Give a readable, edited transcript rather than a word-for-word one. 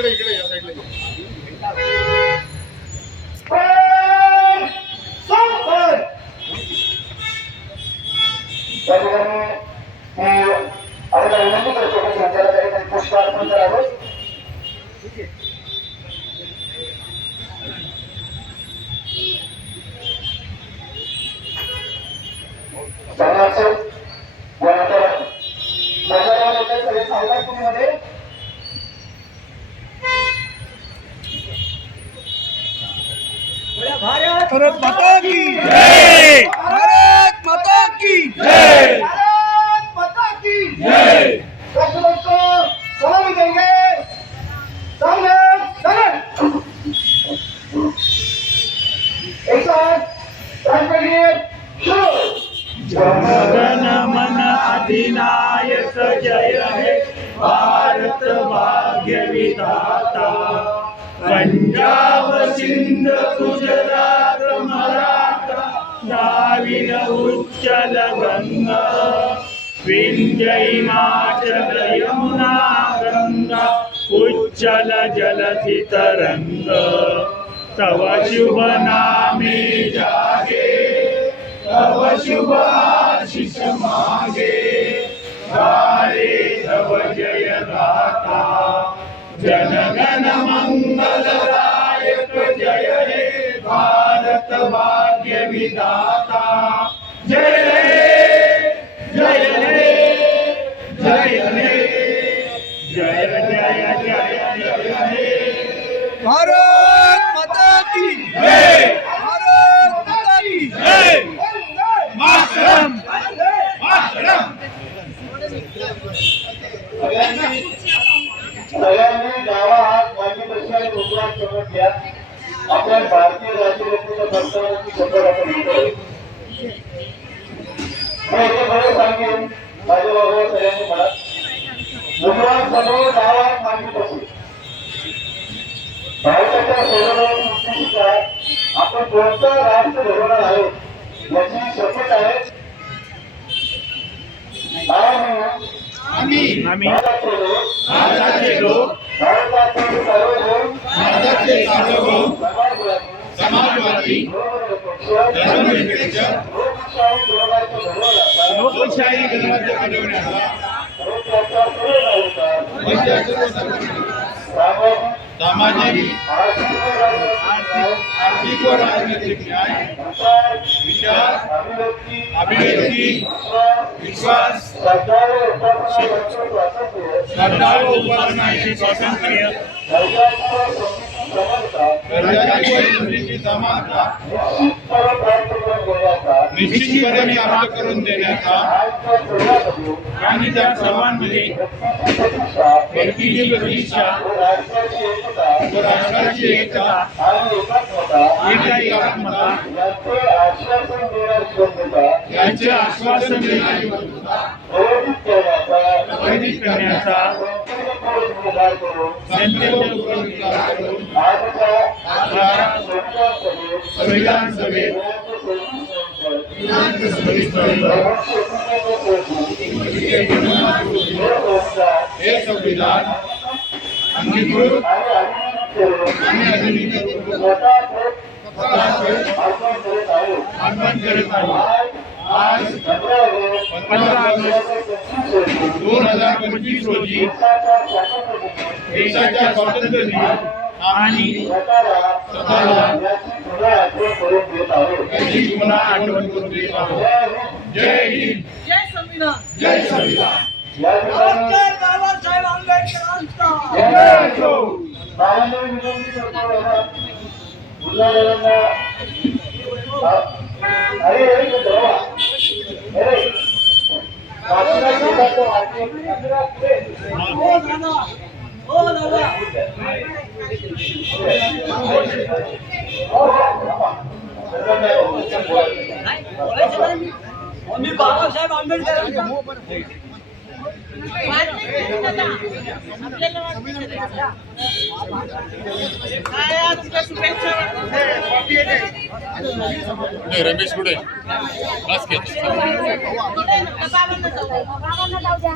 इकडे या साईडला विनंती करतो की संचालकांनी पुष्प अर्पण करावं. भारत माता की जय, भारत माता की जय, भारत माता की जय. राष्ट्रभक्त सलामी देंगे. सामने चले. एक साथ राष्ट्रगीत शुरू. जनगण मन अधिनायक जय हे भारत भाग्य विधाता. पंजाब सिंध गुजरात मराठा द्राविड उच्चल गंगा. विंध्य हिमाचल यमुना गंगा उच्चल जलधि तरंग. तव शुभ नामे जागे, तव शुभ आशीष मागे. गारे तव जय गाथा. जनगण मंगलदायक जय हे भारत भाग्य विधाता. जय हे जय हे जय हे जय जय जय जय हे. भारत माता की जय, भारत माता की जय. मातरम मातरम. सगळ्यांनी गावा हात माजी प्रश्न प्रोग्राम समोर घ्या. आपल्या भारतीय राष्ट्रपतीच्या संस्थानाची शपथ आपण घेतोय. मी एके खरं सांगेन माझ्या बरोबर सगळ्यांनी मला गुजरात समोर गावात माजी प्रश्न भारताच्या सर्वधर्म मुक्तीचा आपण कोणतं राष्ट्र घडवणार आहोत याची शपथ आहे. आम्ही भारताचे लोक भारताचे सार्वभौम समाजवादी धर्मनिरपेक्ष लोकशाही गणराज्य घडवण्याचा सामाजिक आर्थिक व राजनैतिक न्याय विचार अभिव्यक्ती विश्वास श्रद्धा व उपासनाची स्वातंत्र्य राज्याची समानता निश्चितपणे प्राप्त करून देण्याचा आणि त्या सर्वांमध्ये व्यक्तीची प्रतिष्ठा व राष्ट्राची एकता एकात्मता यांचे आश्वासन देणारी प्रेरित करण्याचा संविधान सभेत हे संविधान अंगीकृत आणि अर्पण करत आहे. आज 15 ऑगस्ट 2025 रोजी देशाच्या स्वातंत्र्य दिन आणि स्वतःला याची पुन्हा आठवण करून देत आहोत. जय हिंद, जय संविधान, जय संविधान. डॉक्टर बाबासाहेब आंबेडकरांचा मी बाबासाहेब आंबेडकर रमेश कुठे बस के बाबांना जाऊ द्या.